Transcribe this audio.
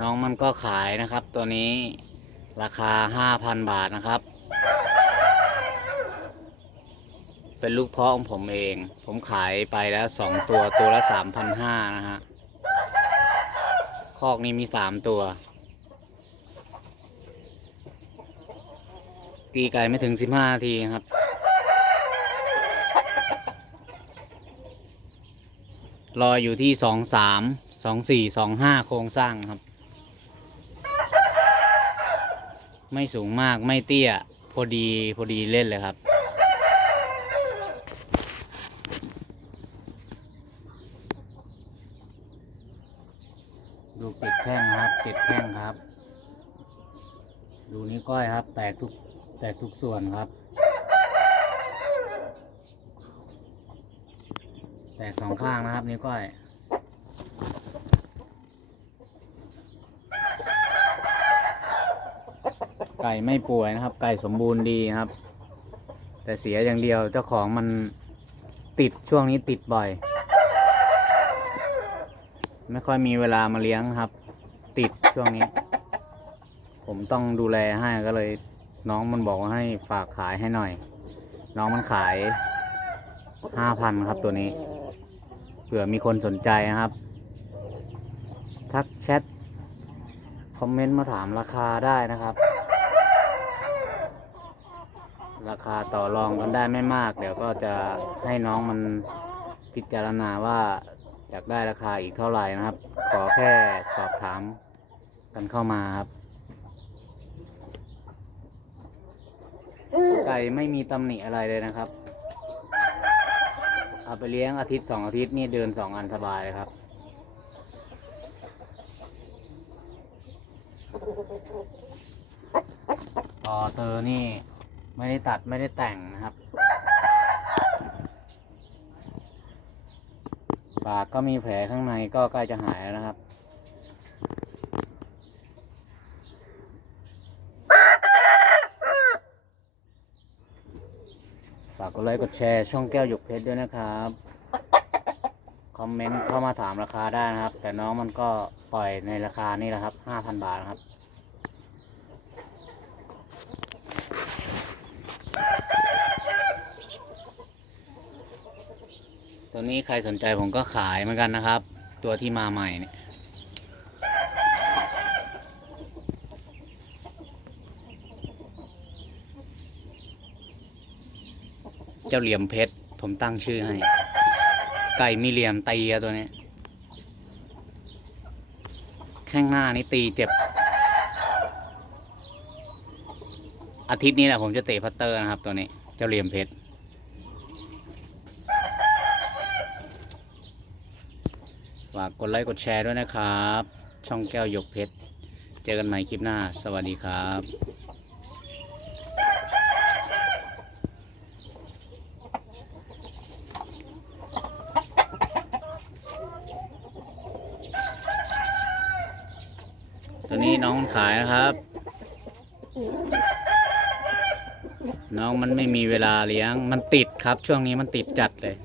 น้องมันก็ขายนะครับ ตัวนี้ราคาห้าพันบาทนะครับ เป็นลูกเพาะของผมเอง ผมขายไปแล้วสองตัวตัวละสามพันห้านะฮะคอกนี้มีสามตัว ตีไก่ไม่ถึงสิบห้านาทีครับรออยู่ที่สองสามสองสี่สองห้าโครงสร้างครับ ไม่สูงมากไม่เตี้ย พอดีพอดีเล่นเลยครับ ดูเก็ดแข้งครับเก็ดแข้งครับ ดูนิ้วก้อยครับ แตกทุกแตกทุกส่วนครับ แตกสองข้างนะครับนิ้วก้อย ไก่ไม่ป่วยนะครับ ไก่สมบูรณ์ดีนะครับ แต่เสียอย่างเดียวเจ้าของมันติดช่วงนี้ติดบ่อย ไม่ค่อยมีเวลามาเลี้ยงครับ ติดช่วงนี้ ผมต้องดูแลให้ก็เลย น้องมันบอกว่าให้ฝากขายให้หน่อย น้องมันขายห้าพันครับตัวนี้เผื่อมีคนสนใจนะครับ ทักแชทคอมเมนต์มาถามราคาได้นะครับ ราคาต่อรองกันได้ไม่มาก เดี๋ยวก็จะให้น้องมันพิจารณาว่าอยากได้ราคาอีกเท่าไหร่นะครับ ขอแค่สอบถามกันเข้ามาครับ ไก่ไม่มีตำหนิอะไรเลยนะครับ เอาไปเลี้ยงอาทิตย์สองอาทิตย์นี่เดินสองอันสบายเลยครับต่อเตอร์นี่ ไม่ได้ตัดไม่ได้แต่งนะครับ ปากก็มีแผลข้างในก็ใกล้จะหายแล้วนะครับ ฝากกดไลค์กดแชร์ช่องแก้วหยกเพชรด้วยนะครับ คอมเมนต์เข้ามาถามราคาได้นะครับ แต่น้องมันก็ปล่อยในราคานี่แหละครับ5,000บาทนะครับ ตัวนี้ใครสนใจผมก็ขายเหมือนกันนะครับ ตัวที่มาใหม่เนี่ยเจ้าเหลี่ยมเพชร ผมตั้งชื่อให้ ไก่มีเหลี่ยมตีอะตัวนี้ แข้งหน้านี่ตีเจ็บ อาทิตย์นี้แหละผมจะเตะพัตเตอร์นะครับตัวนี้ เจ้าเหลี่ยมเพชร ฝากกดไลค์กดแชร์ด้วยนะครับ ช่องแก้วยกเพชร เจอกันใหม่คลิปหน้า สวัสดีครับตัวนี้น้องขายนะครับ น้องมันไม่มีเวลาเลี้ยง มันติดครับ ช่วงนี้มันติดจัดเลย